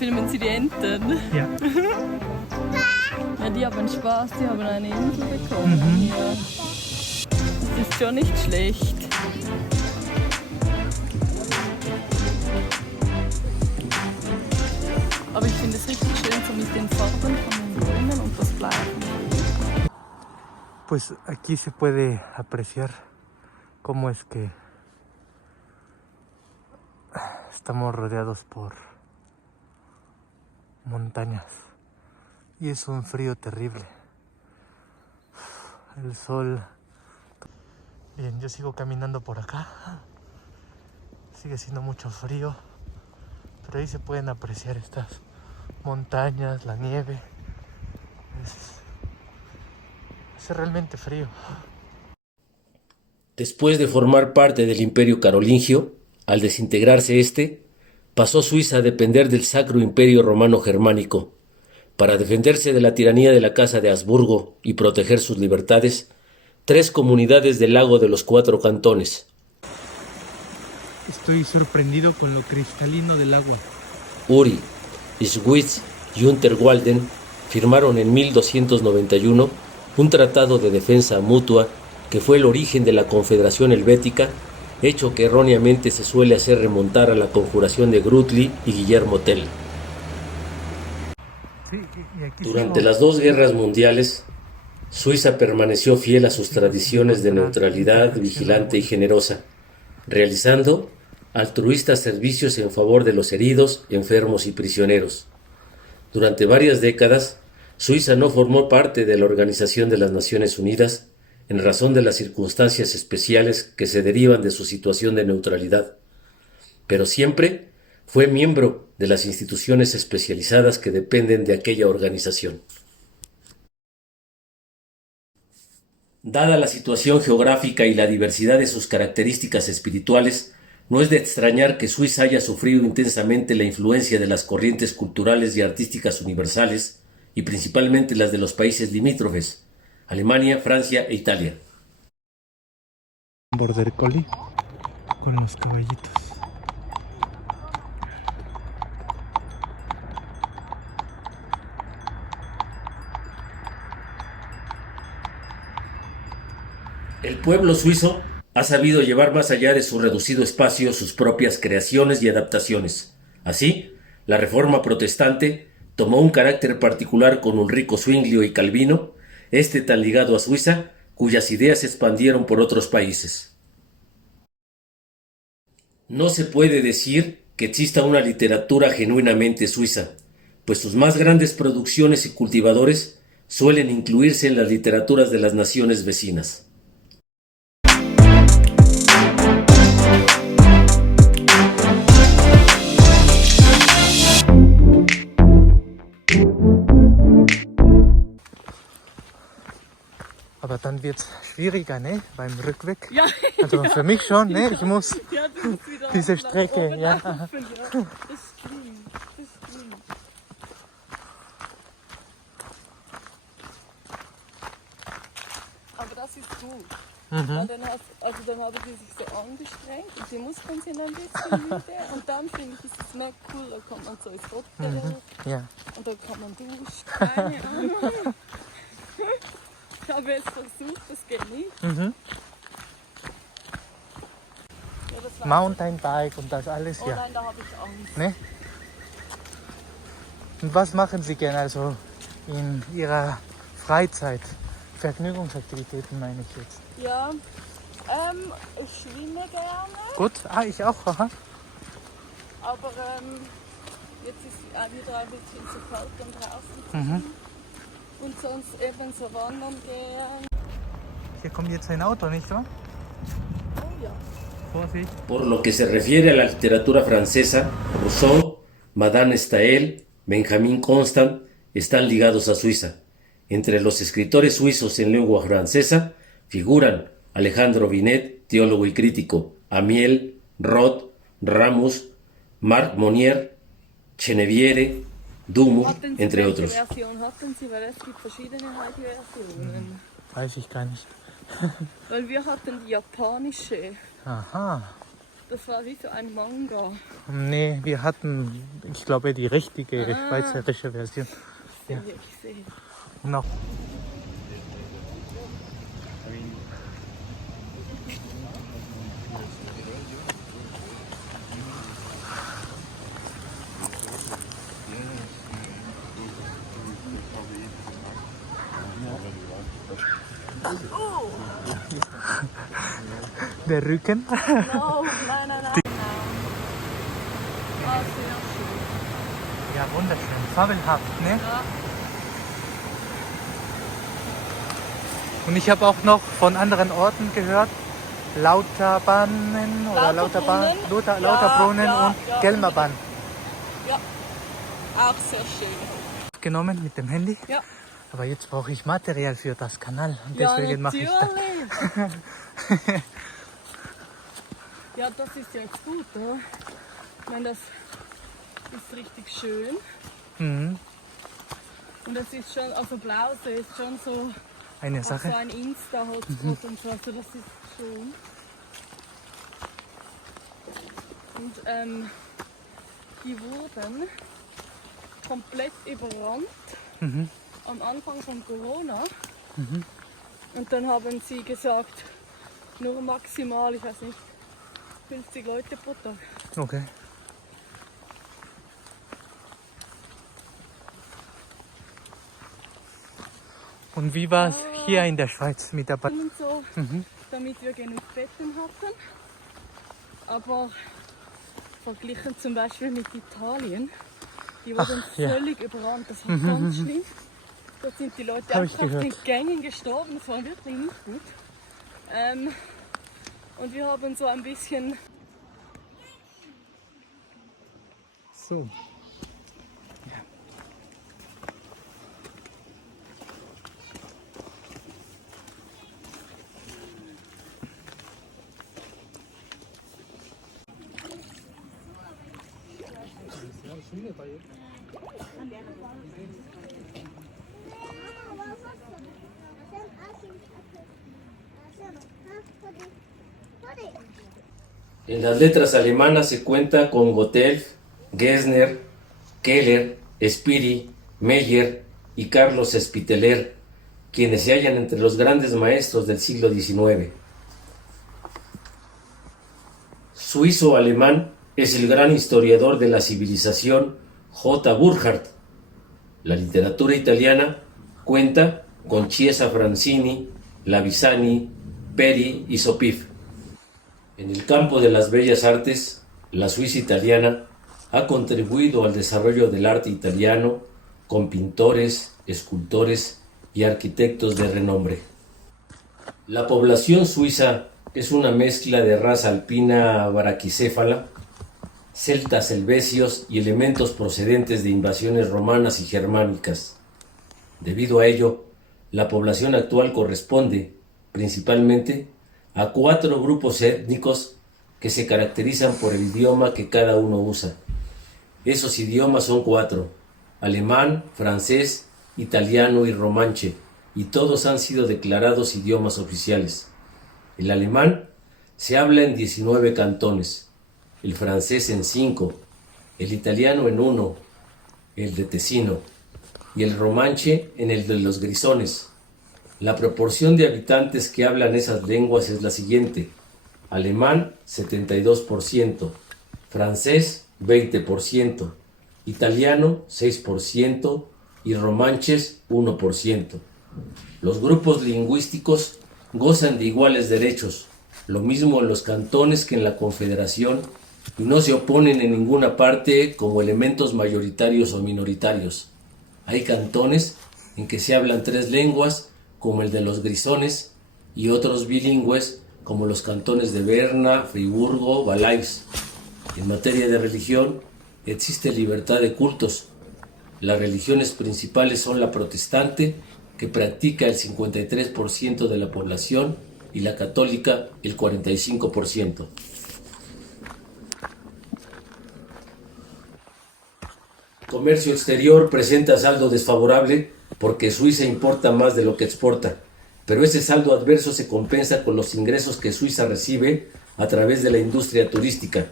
Filmen Sie die Enten? Ja. Ja, die haben Spaß, die haben eine Insel bekommen. Ja. Das ist schon nicht schlecht. Aber ich finde es richtig schön, so mit den Farben von den Blumen und das Bleiben. Pues aquí se puede apreciar cómo es que estamos rodeados por montañas y es un frío terrible. El sol. Bien, yo sigo caminando por acá. Sigue siendo mucho frío, pero ahí se pueden apreciar estas montañas, la nieve. Hace realmente frío. Después de formar parte del Imperio Carolingio, al desintegrarse este, pasó Suiza a depender del Sacro Imperio Romano Germánico. Para defenderse de la tiranía de la Casa de Habsburgo y proteger sus libertades, 3 comunidades del lago de los 4 cantones. Estoy sorprendido con lo cristalino del agua. Uri, Schwyz y Unterwalden firmaron en 1291 un tratado de defensa mutua que fue el origen de la Confederación Helvética, hecho que erróneamente se suele hacer remontar a la conjuración de Grutli y Guillermo Tell. Durante las 2 guerras mundiales, Suiza permaneció fiel a sus tradiciones de neutralidad vigilante y generosa, realizando altruistas servicios en favor de los heridos, enfermos y prisioneros. Durante varias décadas, Suiza no formó parte de la Organización de las Naciones Unidas en razón de las circunstancias especiales que se derivan de su situación de neutralidad, pero siempre fue miembro de las instituciones especializadas que dependen de aquella organización. Dada la situación geográfica y la diversidad de sus características espirituales, no es de extrañar que Suiza haya sufrido intensamente la influencia de las corrientes culturales y artísticas universales, y principalmente las de los países limítrofes, Alemania, Francia e Italia. Border Collie con los caballitos. El pueblo suizo ha sabido llevar más allá de su reducido espacio sus propias creaciones y adaptaciones. Así, la Reforma Protestante tomó un carácter particular con Ulrico Zwinglio y Calvino, tan ligado a Suiza, cuyas ideas se expandieron por otros países. No se puede decir que exista una literatura genuinamente suiza, pues sus más grandes producciones y cultivadores suelen incluirse en las literaturas de las naciones vecinas. Aber dann wird es schwieriger, ne? Beim Rückweg. Ja. Also für mich schon, ne? Ich muss Ja, du musst wieder diese nach Strecke, oben ja. laufen, ja. Das stimmt, das stimmt. Aber das ist gut. Weil dann haben die sich so angestrengt und die Muskeln sind ein bisschen müde und dann finde ich, ist es mehr cool, da kommt man so ins Hotel Ja. und dann kann man duschen. Keine Ahnung. Ich habe jetzt versucht, das geht nicht. Ja, das war Mountainbike und das alles, oh ja. nein, da habe ich Angst. Ne? Und was machen Sie gerne also in Ihrer Freizeit? Vergnügungsaktivitäten meine ich jetzt. Ja, ich schwimme gerne, Gut, ich auch, aha. aber jetzt ist wieder ein bisschen zu kalt, um draußen zu sein. Und sonst eben so wandern gehen. Hier kommt jetzt ein Auto, nicht wahr? Oh ja. Vorsicht. Por lo que se refiere a la literatura francesa, Rousseau, Madame Staël, Benjamin Constant están ligados a Suiza. Entre los escritores suizos en lengua francesa figuran Alejandro Binet, teólogo y crítico, Amiel, Roth, Ramus, Marc Monnier, Cheneviere, Dumu, entre otros. Welche Version hatten Sie? Weil es gibt verschiedene Heidi-Versionen. Weiß ich gar nicht. Weil wir hatten die japanische. Aha. Das war wie so ein Manga. Nee, wir hatten ich glaube, die richtige schweizerische Version. Ja. Gesehen. Und auch der Rücken. Oh, nein. Ah, sehr schön. Ja, wunderschön, fabelhaft, ne? Ja. Und ich habe auch noch von anderen Orten gehört, Lauterbahnen oder Lauterbrunnen. Lauterbrunnen Ja, und ja. Gelmerbahn Ja, auch sehr schön. genommen mit dem Handy. Ja, Aber jetzt brauche ich Material für das Kanal und ja deswegen mache ich das. natürlich. Ja, das ist ja jetzt gut, oder? Ich meine, das ist richtig schön. Mhm. Und das ist schon, also Blausee ist schon so, Eine auch so Sache. ein Insta-Hotspot und so, also das ist schön. Und die wurden komplett überrannt am Anfang von Corona. Und dann haben sie gesagt, nur maximal, ich weiß nicht, 50 Leute pro Tag. Okay. Und wie war es hier in der Schweiz mit der Und so, damit wir genug Betten hatten. Aber verglichen zum Beispiel mit Italien, die wurden ja. völlig überrannt. Das war ganz schlimm. Da sind die Leute Hab ich einfach auf gehört. den Gängen gestorben. Das war wirklich nicht gut. Und wir haben so ein bisschen So. En las letras alemanas se cuenta con Gotthelf, Gessner, Keller, Spiri, Meyer y Carlos Spitteler, quienes se hallan entre los grandes maestros del siglo XIX. Suizo-alemán es el gran historiador de la civilización J. Burckhardt. La literatura italiana cuenta con Chiesa Francini, Lavisani, Peri y Sopif. En el campo de las bellas artes, la Suiza italiana ha contribuido al desarrollo del arte italiano con pintores, escultores y arquitectos de renombre. La población suiza es una mezcla de raza alpina braquicéfala, celtas helvecios y elementos procedentes de invasiones romanas y germánicas. Debido a ello, la población actual corresponde, principalmente, a 4 grupos étnicos que se caracterizan por el idioma que cada uno usa. Esos idiomas son 4: alemán, francés, italiano y romanche, y todos han sido declarados idiomas oficiales. El alemán se habla en 19 cantones, el francés en 5, el italiano en 1, el de Tesino, y el romanche en el de los Grisones. La proporción de habitantes que hablan esas lenguas es la siguiente: alemán 72%, francés 20%, italiano 6% y romanches 1%. Los grupos lingüísticos gozan de iguales derechos, lo mismo en los cantones que en la Confederación, y no se oponen en ninguna parte como elementos mayoritarios o minoritarios. Hay cantones en que se hablan 3 lenguas, como el de los Grisones, y otros bilingües, como los cantones de Berna, Friburgo, Valais. En materia de religión, existe libertad de cultos. Las religiones principales son la protestante, que practica el 53% de la población, y la católica el 45%. Comercio exterior presenta saldo desfavorable porque Suiza importa más de lo que exporta, pero ese saldo adverso se compensa con los ingresos que Suiza recibe a través de la industria turística.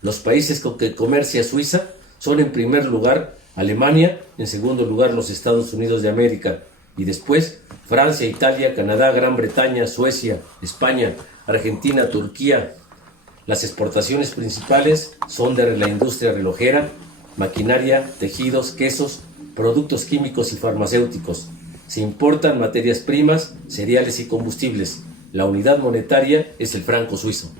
Los países con que comercia Suiza son en primer lugar Alemania, en segundo lugar los Estados Unidos de América y después Francia, Italia, Canadá, Gran Bretaña, Suecia, España, Argentina, Turquía. Las exportaciones principales son de la industria relojera, maquinaria, tejidos, quesos, productos químicos y farmacéuticos. Se importan materias primas, cereales y combustibles. La unidad monetaria es el franco suizo.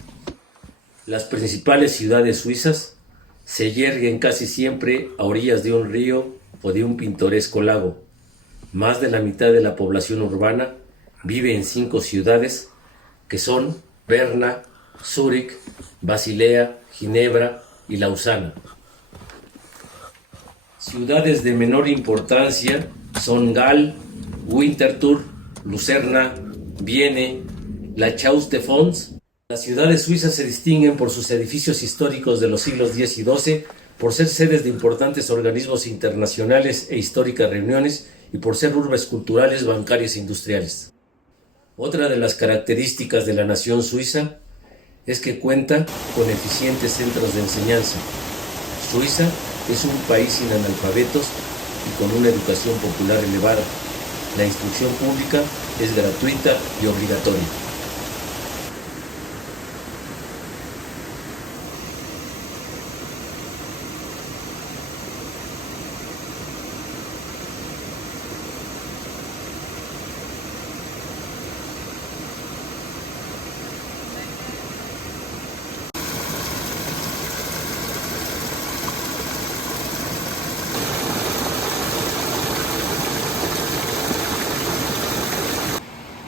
Las principales ciudades suizas se yerguen casi siempre a orillas de un río o de un pintoresco lago. Más de la mitad de la población urbana vive en 5 ciudades que son Berna, Zúrich, Basilea, Ginebra y Lausana. Ciudades de menor importancia son Gall, Winterthur, Lucerna, Vienne, La Chaux-de-Fonds. Las ciudades suizas se distinguen por sus edificios históricos de los siglos X y XII, por ser sedes de importantes organismos internacionales e históricas reuniones y por ser urbes culturales, bancarias e industriales. Otra de las características de la nación suiza es que cuenta con eficientes centros de enseñanza. Suiza es un país sin analfabetos y con una educación popular elevada. La instrucción pública es gratuita y obligatoria.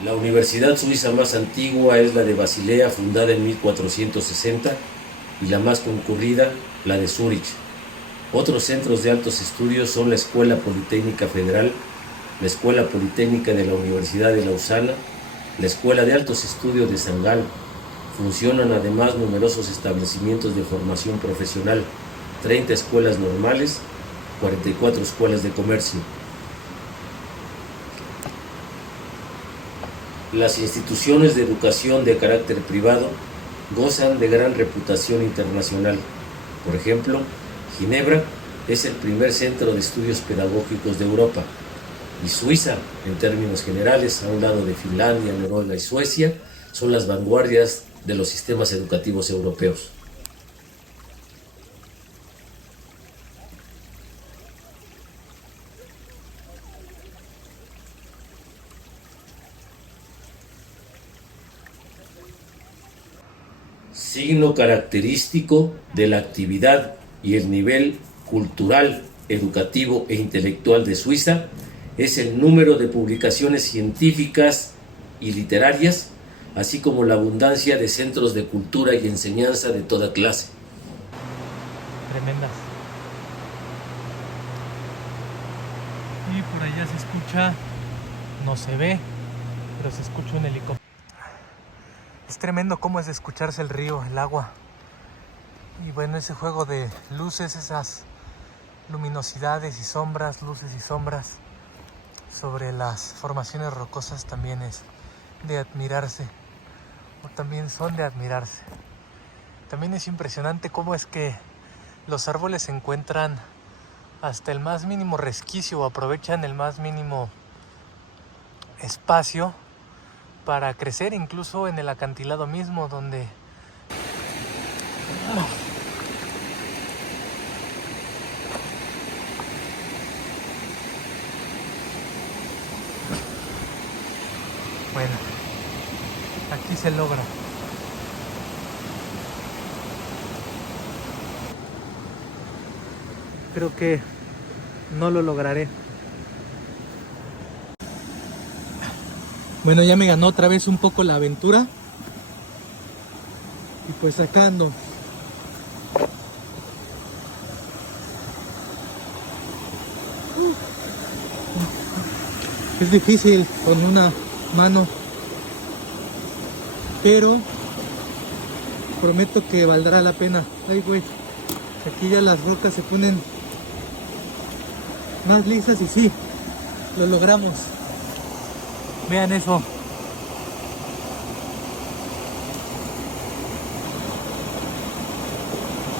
La universidad suiza más antigua es la de Basilea, fundada en 1460, y la más concurrida, la de Zúrich. Otros centros de altos estudios son la Escuela Politécnica Federal, la Escuela Politécnica de la Universidad de Lausana, la Escuela de Altos Estudios de St. Gall. Funcionan además numerosos establecimientos de formación profesional, 30 escuelas normales, 44 escuelas de comercio. Las instituciones de educación de carácter privado gozan de gran reputación internacional. Por ejemplo, Ginebra es el primer centro de estudios pedagógicos de Europa, y Suiza, en términos generales, a un lado de Finlandia, Noruega y Suecia, son las vanguardias de los sistemas educativos europeos. Signo característico de la actividad y el nivel cultural, educativo e intelectual de Suiza es el número de publicaciones científicas y literarias, así como la abundancia de centros de cultura y enseñanza de toda clase. Tremendas. Y por allá se escucha, no se ve, pero se escucha un helicóptero. Es tremendo cómo es de escucharse el río, el agua. Y bueno, ese juego de luces, esas luminosidades y sombras, luces y sombras sobre las formaciones rocosas también es de admirarse, o también son de admirarse. También es impresionante cómo es que los árboles encuentran hasta el más mínimo resquicio o aprovechan el más mínimo espacio para crecer, incluso en el acantilado mismo, donde bueno, aquí se logra. Creo que no lo lograré. Bueno, ya me ganó otra vez un poco la aventura. Y pues acá ando. Es difícil con una mano, pero prometo que valdrá la pena. Ay, güey, aquí ya las rocas se ponen más lisas y sí, lo logramos. Vean eso.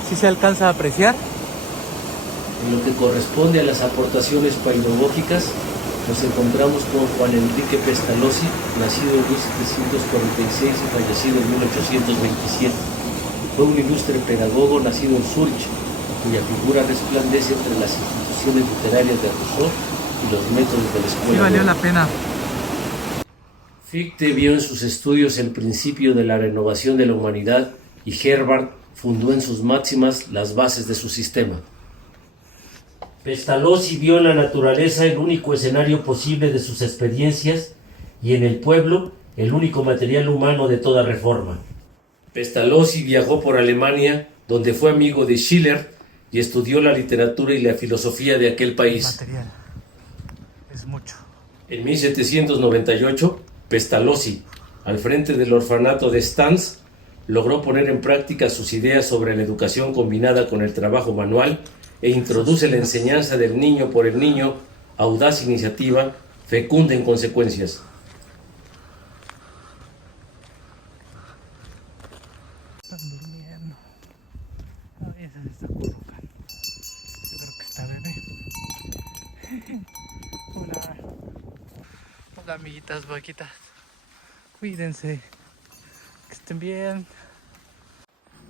¿Sí se alcanza a apreciar? En lo que corresponde a las aportaciones paidológicas, nos encontramos con Juan Enrique Pestalozzi, nacido en 1746 y fallecido en 1827. Fue un ilustre pedagogo nacido en Zurich, cuya figura resplandece entre las instituciones literarias de Rousseau y los métodos de la escuela. Sí valió la pena. Fichte vio en sus estudios el principio de la renovación de la humanidad y Herbart fundó en sus máximas las bases de su sistema. Pestalozzi vio en la naturaleza el único escenario posible de sus experiencias y en el pueblo el único material humano de toda reforma. Pestalozzi viajó por Alemania, donde fue amigo de Schiller y estudió la literatura y la filosofía de aquel país. Material. Es mucho. En 1798, Pestalozzi, al frente del orfanato de Stans, logró poner en práctica sus ideas sobre la educación combinada con el trabajo manual e introduce la enseñanza del niño por el niño, audaz iniciativa, fecunda en consecuencias. Están durmiendo. Ay, esa se está colocando. Yo creo que está bebé. Hola. Hola, amiguitas vaquitas. Cuídense. Que estén bien.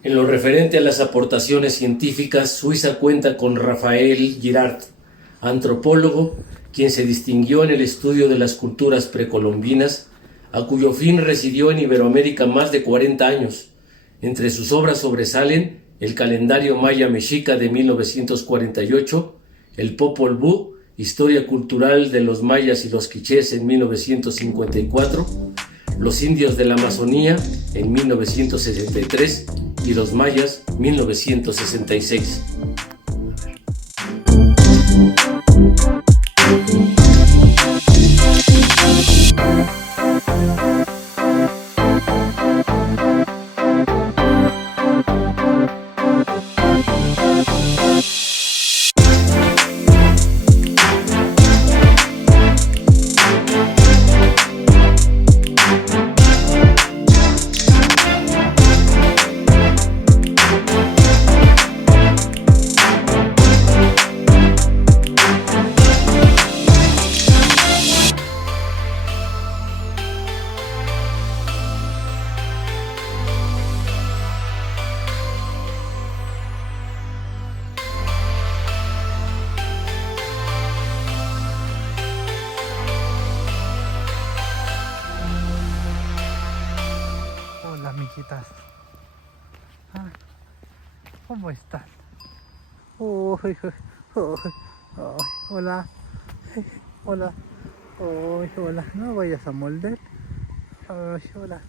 En lo referente a las aportaciones científicas, Suiza cuenta con Raphael Girard, antropólogo, quien se distinguió en el estudio de las culturas precolombinas, a cuyo fin residió en Iberoamérica más de 40 años. Entre sus obras sobresalen el calendario maya mexica de 1948, el Popol Vuh, historia cultural de los mayas y los quichés en 1954, los indios de la Amazonía en 1963 y los mayas 1966. Hola, amiguitas. Ah, ¿cómo están? Uy, uy, uy, ay, hola. Hola. Uy, hola. No vayas a moldear. Ay, hola.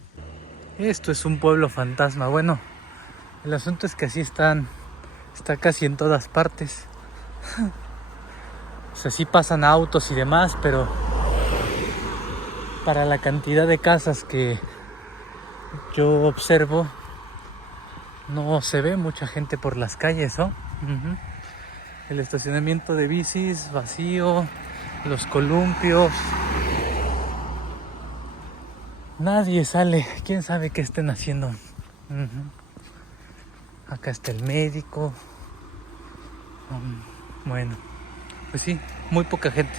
Esto es un pueblo fantasma. Bueno, el asunto es que así está casi en todas partes. O sea, sí pasan autos y demás, pero para la cantidad de casas que yo observo, no se ve mucha gente por las calles, ¿no? Uh-huh. El estacionamiento de bicis vacío, los columpios. Nadie sale, quién sabe qué estén haciendo. Uh-huh. Acá está el médico. Bueno, pues sí, muy poca gente.